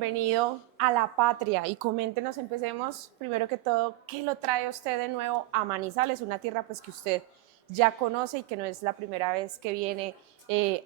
bienvenido a la patria y coméntenos, empecemos primero que todo, ¿qué lo trae usted de nuevo a Manizales? Una tierra pues que usted ya conoce y que no es la primera vez que viene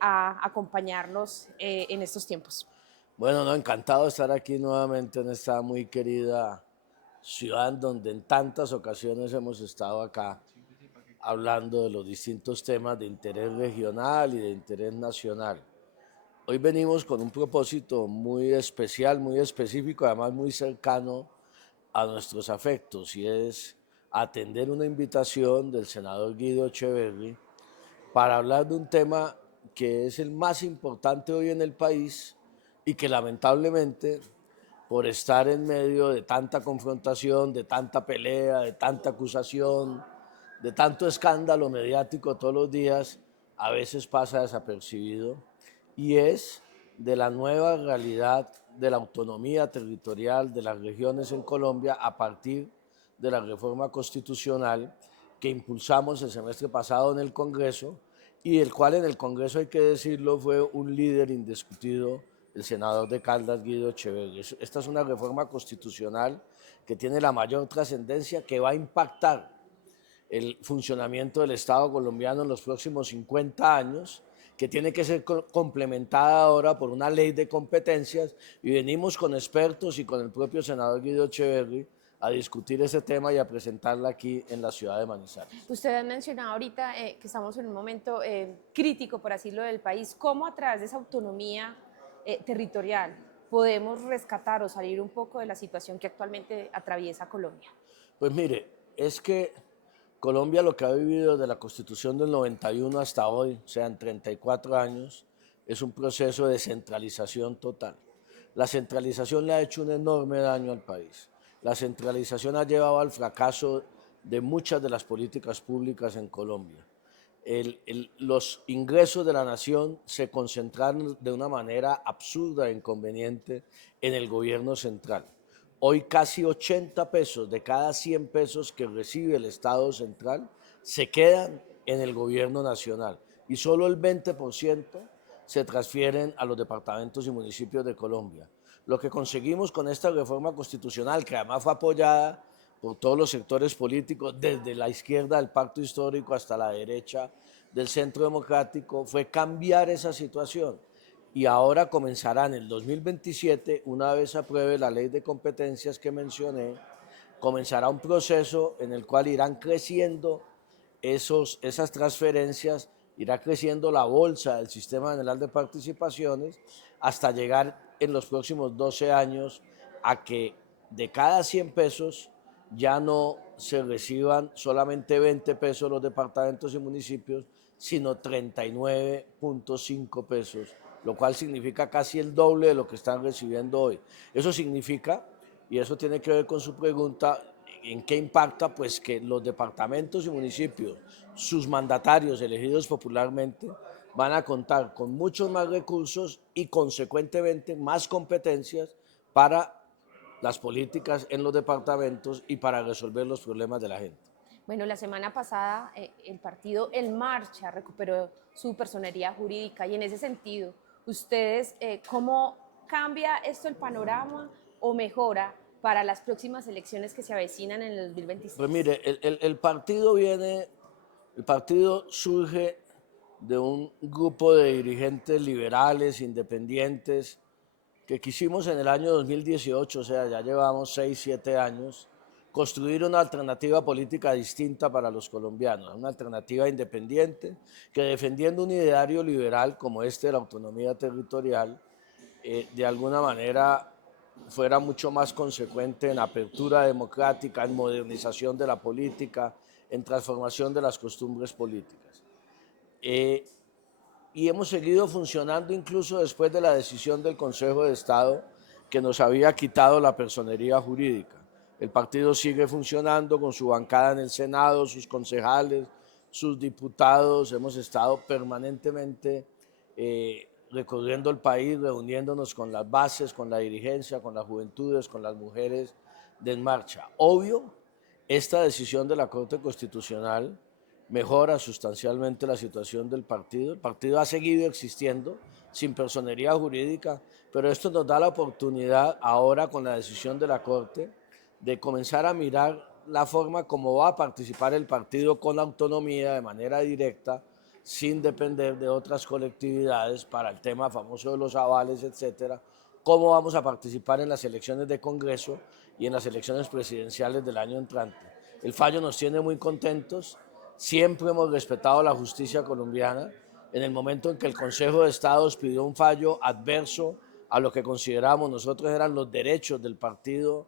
a acompañarnos en estos tiempos. Bueno, no, encantado de estar aquí nuevamente en esta muy querida ciudad donde en tantas ocasiones hemos estado acá hablando de los distintos temas de interés regional y de interés nacional. Hoy venimos con un propósito muy especial, muy específico, además muy cercano a nuestros afectos, y es atender una invitación del senador Guido Echeverry para hablar de un tema que es el más importante hoy en el país y que lamentablemente, por estar en medio de tanta confrontación, de tanta pelea, de tanta acusación, de tanto escándalo mediático todos los días, a veces pasa desapercibido, y es de la nueva realidad de la autonomía territorial de las regiones en Colombia a partir de la reforma constitucional que impulsamos el semestre pasado en el Congreso, y el cual en el Congreso, hay que decirlo, fue un líder indiscutido, el senador de Caldas, Guido Echeverry. Esta es una reforma constitucional que tiene la mayor trascendencia, que va a impactar el funcionamiento del Estado colombiano en los próximos 50 años, que tiene que ser complementada ahora por una ley de competencias, y venimos con expertos y con el propio senador Guido Echeverry a discutir ese tema y a presentarla aquí en la ciudad de Manizales. Usted ha mencionado ahorita que estamos en un momento crítico, por así decirlo, del país. ¿Cómo a través de esa autonomía territorial podemos rescatar o salir un poco de la situación que actualmente atraviesa Colombia? Pues mire, es que Colombia, lo que ha vivido desde la Constitución del 91 hasta hoy, o sea, en 34 años, es un proceso de centralización total. La centralización le ha hecho un enorme daño al país. La centralización ha llevado al fracaso de muchas de las políticas públicas en Colombia. Los ingresos de la nación se concentraron de una manera absurda e inconveniente en el gobierno central. Hoy casi 80 pesos de cada 100 pesos que recibe el Estado central se quedan en el gobierno nacional, y solo el 20% se transfieren a los departamentos y municipios de Colombia. Lo que conseguimos con esta reforma constitucional, que además fue apoyada por todos los sectores políticos, desde la izquierda del pacto histórico hasta la derecha del centro democrático, fue cambiar esa situación. Y ahora comenzará en el 2027, una vez apruebe la ley de competencias que mencioné, comenzará un proceso en el cual irán creciendo esas transferencias, irá creciendo la bolsa del Sistema General de Participaciones, hasta llegar en los próximos 12 años a que de cada 100 pesos ya no se reciban solamente 20 pesos los departamentos y municipios, sino 39.5 pesos, lo cual significa casi el doble de lo que están recibiendo hoy. Eso significa, y eso tiene que ver con su pregunta, ¿en qué impacta? Pues que los departamentos y municipios, sus mandatarios elegidos popularmente, van a contar con muchos más recursos y consecuentemente más competencias para las políticas en los departamentos y para resolver los problemas de la gente. Bueno, la semana pasada el partido En Marcha recuperó su personería jurídica y en ese sentido, ustedes, ¿cómo cambia esto el panorama o mejora para las próximas elecciones que se avecinan en el Pues 2026? mire, el partido surge de un grupo de dirigentes liberales, independientes, que quisimos en el año 2018, o sea, ya llevamos 6, 7 años, construir una alternativa política distinta para los colombianos, una alternativa independiente que, defendiendo un ideario liberal como este de la autonomía territorial, de alguna manera fuera mucho más consecuente en apertura democrática, en modernización de la política, en transformación de las costumbres políticas. Y hemos seguido funcionando incluso después de la decisión del Consejo de Estado, que nos había quitado la personería jurídica. El partido sigue funcionando con su bancada en el Senado, sus concejales, sus diputados. Hemos estado permanentemente recorriendo el país, reuniéndonos con las bases, con la dirigencia, con las juventudes, con las mujeres de En Marcha. Obvio, esta decisión de la Corte Constitucional mejora sustancialmente la situación del partido. El partido ha seguido existiendo sin personería jurídica, pero esto nos da la oportunidad ahora con la decisión de la Corte de comenzar a mirar la forma como va a participar el partido con autonomía, de manera directa, sin depender de otras colectividades para el tema famoso de los avales, etcétera, cómo vamos a participar en las elecciones de Congreso y en las elecciones presidenciales del año entrante. El fallo nos tiene muy contentos, siempre hemos respetado la justicia colombiana. En el momento en que el Consejo de Estados pidió un fallo adverso a lo que consideramos nosotros eran los derechos del partido,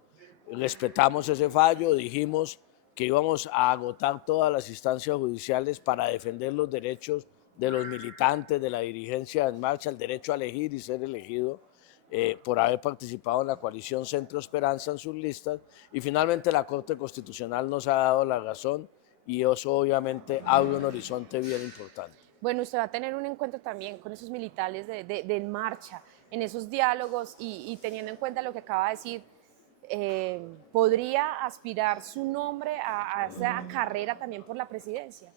respetamos ese fallo, dijimos que íbamos a agotar todas las instancias judiciales para defender los derechos de los militantes, de la dirigencia en marcha, el derecho a elegir y ser elegido por haber participado en la coalición Centro Esperanza en sus listas, y finalmente la Corte Constitucional nos ha dado la razón y eso obviamente abre un horizonte bien importante. Bueno, usted va a tener un encuentro también con esos militares de En Marcha, en esos diálogos y teniendo en cuenta lo que acaba de decir, ¿podría aspirar su nombre a esa carrera también por la presidencia?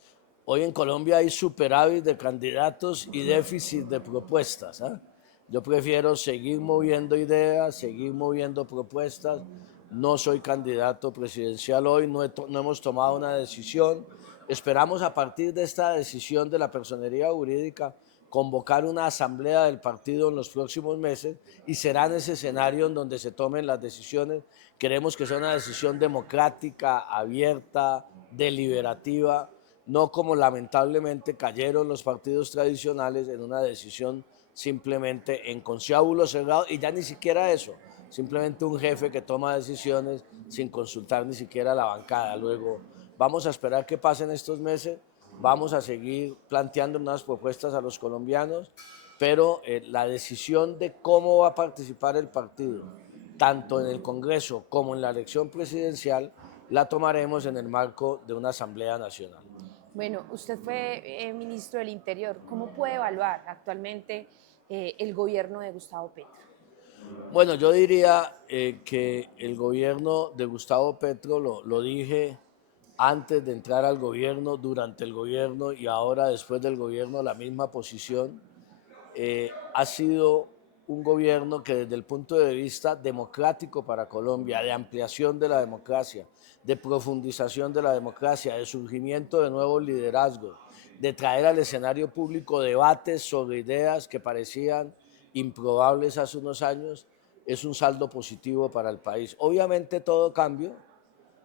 Hoy en Colombia hay superávit de candidatos y déficit de propuestas. Yo prefiero seguir moviendo ideas, seguir moviendo propuestas. No soy candidato presidencial hoy, no hemos tomado una decisión. Esperamos a partir de esta decisión de la personería jurídica convocar una asamblea del partido en los próximos meses y será en ese escenario en donde se tomen las decisiones. Queremos que sea una decisión democrática, abierta, deliberativa, no como lamentablemente cayeron los partidos tradicionales en una decisión simplemente en conciliábulo cerrado, y ya ni siquiera eso, simplemente un jefe que toma decisiones sin consultar ni siquiera a la bancada. Luego vamos a esperar qué pasa en estos meses, vamos a seguir planteando unas propuestas a los colombianos, pero la decisión de cómo va a participar el partido, tanto en el Congreso como en la elección presidencial, la tomaremos en el marco de una Asamblea Nacional. Bueno, usted fue ministro del Interior. ¿Cómo puede evaluar actualmente el gobierno de Gustavo Petro? Bueno, yo diría que el gobierno de Gustavo Petro, lo dije antes de entrar al gobierno, durante el gobierno y ahora después del gobierno, la misma posición. Ha sido un gobierno que desde el punto de vista democrático para Colombia, de ampliación de la democracia, de profundización de la democracia, de surgimiento de nuevos liderazgos, de traer al escenario público debates sobre ideas que parecían improbables hace unos años, es un saldo positivo para el país. Obviamente todo cambio,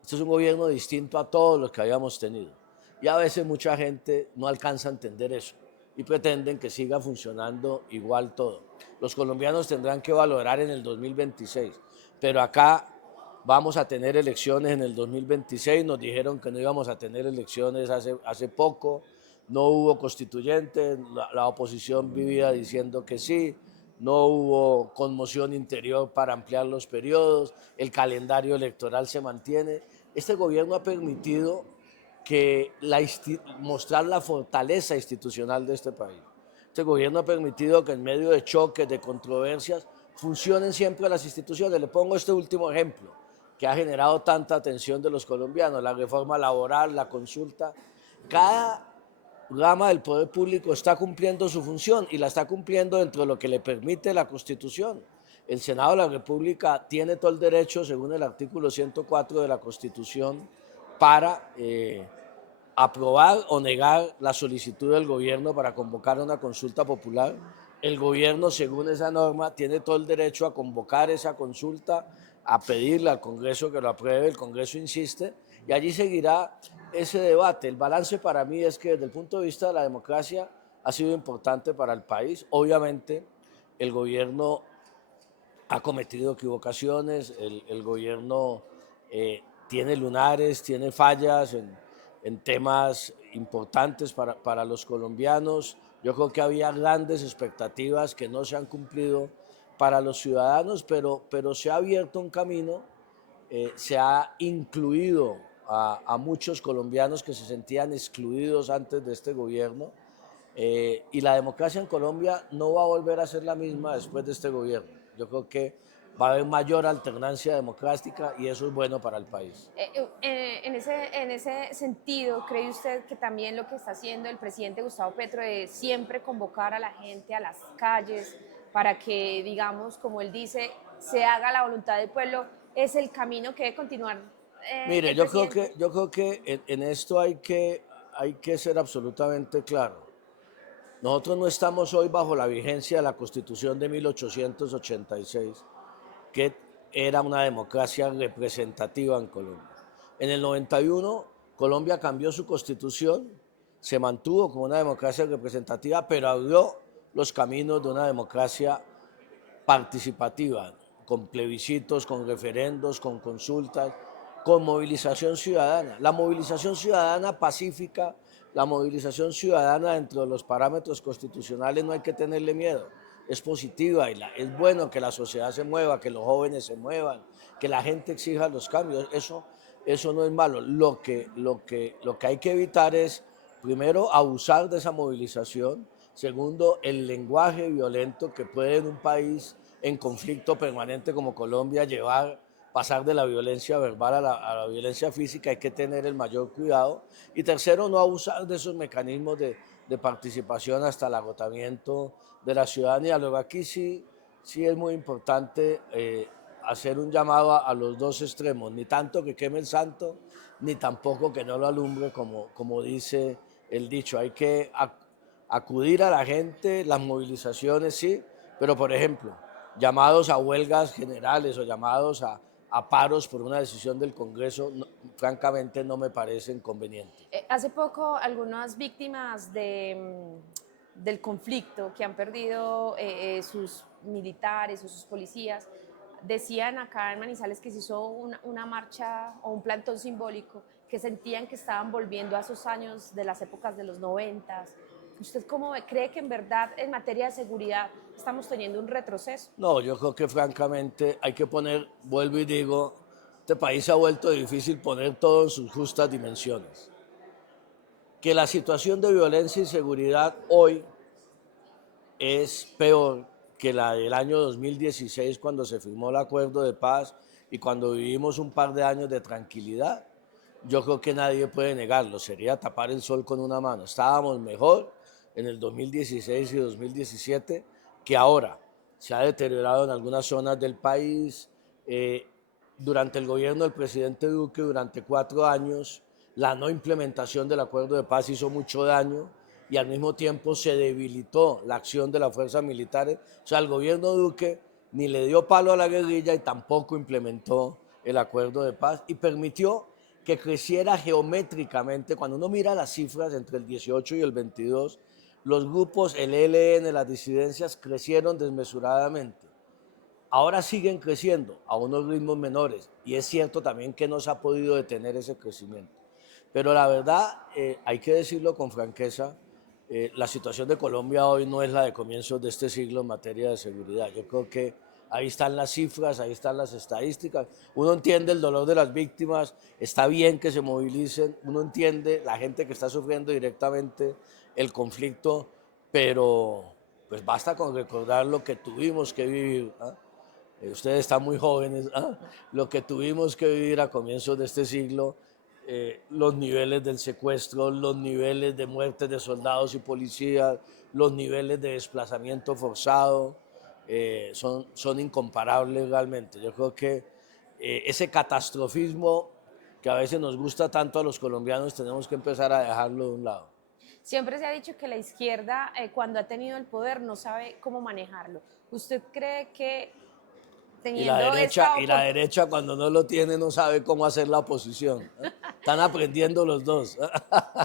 este es un gobierno distinto a todos los que habíamos tenido y a veces mucha gente no alcanza a entender eso y pretenden que siga funcionando igual todo. Los colombianos tendrán que valorar en el 2026, pero acá vamos a tener elecciones en el 2026, nos dijeron que no íbamos a tener elecciones hace poco, no hubo constituyentes, la oposición vivía diciendo que sí, no hubo conmoción interior para ampliar los periodos, el calendario electoral se mantiene. Este gobierno ha permitido que mostrar la fortaleza institucional de este país. Este gobierno ha permitido que en medio de choques, de controversias, funcionen siempre las instituciones. Le pongo este último ejemplo, que ha generado tanta atención de los colombianos, la reforma laboral, la consulta. Cada rama del poder público está cumpliendo su función y la está cumpliendo dentro de lo que le permite la Constitución. El Senado de la República tiene todo el derecho, según el artículo 104 de la Constitución, para aprobar o negar la solicitud del gobierno para convocar una consulta popular. El gobierno, según esa norma, tiene todo el derecho a convocar esa consulta, a pedirle al Congreso que lo apruebe. El Congreso insiste y allí seguirá ese debate. El balance para mí es que desde el punto de vista de la democracia ha sido importante para el país. Obviamente el gobierno ha cometido equivocaciones, el gobierno tiene lunares, tiene fallas en temas importantes para los colombianos. Yo creo que había grandes expectativas que no se han cumplido para los ciudadanos, pero se ha abierto un camino, se ha incluido a muchos colombianos que se sentían excluidos antes de este gobierno, y la democracia en Colombia no va a volver a ser la misma después de este gobierno. Yo creo que va a haber mayor alternancia democrática y eso es bueno para el país. En ese sentido, ¿cree usted que también lo que está haciendo el presidente Gustavo Petro de siempre convocar a la gente a las calles para que, digamos, como él dice, se haga la voluntad del pueblo, es el camino que debe continuar Mire, el presidente? yo creo que en esto hay que ser absolutamente claro. Nosotros no estamos hoy bajo la vigencia de la Constitución de 1886, que era una democracia representativa en Colombia. En el 91, Colombia cambió su constitución, se mantuvo como una democracia representativa, pero abrió los caminos de una democracia participativa, con plebiscitos, con referendos, con consultas, con movilización ciudadana. La movilización ciudadana pacífica, la movilización ciudadana dentro de los parámetros constitucionales no hay que tenerle miedo. Es positiva y es bueno que la sociedad se mueva, que los jóvenes se muevan, que la gente exija los cambios. Eso no es malo. Lo que hay que evitar es, primero, abusar de esa movilización. Segundo, el lenguaje violento que puede en un país en conflicto permanente como Colombia pasar de la violencia verbal a la violencia física. Hay que tener el mayor cuidado. Y tercero, no abusar de esos mecanismos de participación hasta el agotamiento de la ciudadanía. Luego aquí sí es muy importante hacer un llamado a los dos extremos, ni tanto que queme el santo, ni tampoco que no lo alumbre, como dice el dicho. Hay que acudir a la gente, las movilizaciones sí, pero por ejemplo, llamados a huelgas generales o llamados a paros por una decisión del Congreso, no, francamente no me parecen convenientes. Hace poco algunas víctimas del conflicto que han perdido sus militares o sus policías decían acá en Manizales que se hizo una marcha o un plantón simbólico, que sentían que estaban volviendo a esos años de las épocas de los 90. ¿Usted cómo cree que en verdad en materia de seguridad estamos teniendo un retroceso? No, yo creo que francamente hay que poner, vuelvo y digo, este país se ha vuelto difícil poner todo en sus justas dimensiones. Que la situación de violencia y seguridad hoy es peor que la del año 2016 cuando se firmó el acuerdo de paz y cuando vivimos un par de años de tranquilidad. Yo creo que nadie puede negarlo, sería tapar el sol con una mano. Estábamos mejor en el 2016 y 2017 que ahora. Se ha deteriorado en algunas zonas del país. Durante el gobierno del presidente Duque, durante 4 años, la no implementación del acuerdo de paz hizo mucho daño y al mismo tiempo se debilitó la acción de las fuerzas militares. O sea, el gobierno Duque ni le dio palo a la guerrilla y tampoco implementó el acuerdo de paz y permitió que creciera geométricamente. Cuando uno mira las cifras entre el 18 y el 22, los grupos, el ELN, las disidencias crecieron desmesuradamente. Ahora siguen creciendo a unos ritmos menores y es cierto también que no se ha podido detener ese crecimiento. Pero la verdad, hay que decirlo con franqueza, la situación de Colombia hoy no es la de comienzos de este siglo en materia de seguridad. Yo creo que ahí están las cifras, ahí están las estadísticas. Uno entiende el dolor de las víctimas, está bien que se movilicen, uno entiende la gente que está sufriendo directamente el conflicto, pero pues basta con recordar lo que tuvimos que vivir. Ustedes están muy jóvenes, lo que tuvimos que vivir a comienzos de este siglo, los niveles del secuestro, los niveles de muertes de soldados y policías, los niveles de desplazamiento forzado, son incomparables realmente. Yo creo que ese catastrofismo que a veces nos gusta tanto a los colombianos tenemos que empezar a dejarlo de un lado. Siempre se ha dicho que la izquierda, cuando ha tenido el poder, no sabe cómo manejarlo. ¿Usted cree que teniendo esta Y la derecha cuando no lo tiene no sabe cómo hacer la oposición? Están aprendiendo los dos.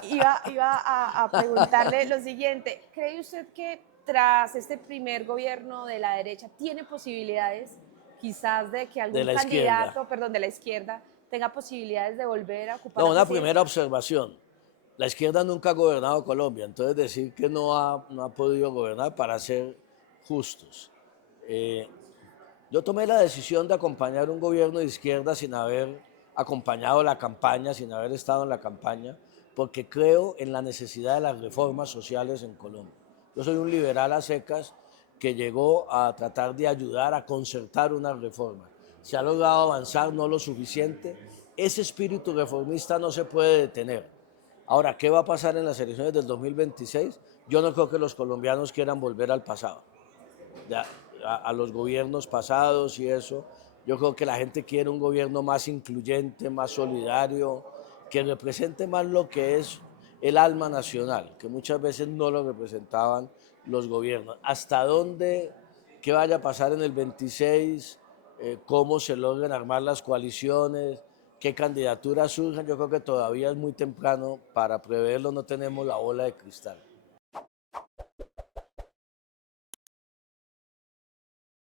Iba a preguntarle lo siguiente, ¿cree usted que tras este primer gobierno de la derecha tiene posibilidades quizás de que algún candidato, perdón, de la izquierda tenga posibilidades de volver a ocupar la una presidencia? primera observación. La izquierda nunca ha gobernado Colombia, entonces decir que no ha podido gobernar, para ser justos. Yo tomé la decisión de acompañar un gobierno de izquierda sin haber acompañado la campaña, sin haber estado en la campaña, porque creo en la necesidad de las reformas sociales en Colombia. Yo soy un liberal a secas que llegó a tratar de ayudar a concertar una reforma. Se ha logrado avanzar, no lo suficiente. Ese espíritu reformista no se puede detener. Ahora, ¿qué va a pasar en las elecciones del 2026? Yo no creo que los colombianos quieran volver al pasado, a los gobiernos pasados y eso. Yo creo que la gente quiere un gobierno más incluyente, más solidario, que represente más lo que es el alma nacional, que muchas veces no lo representaban los gobiernos. ¿Hasta dónde, qué vaya a pasar en el 26? ¿Cómo se logran armar las coaliciones? ¿Qué candidaturas surjan? Yo creo que todavía es muy temprano para preverlo, no tenemos la bola de cristal.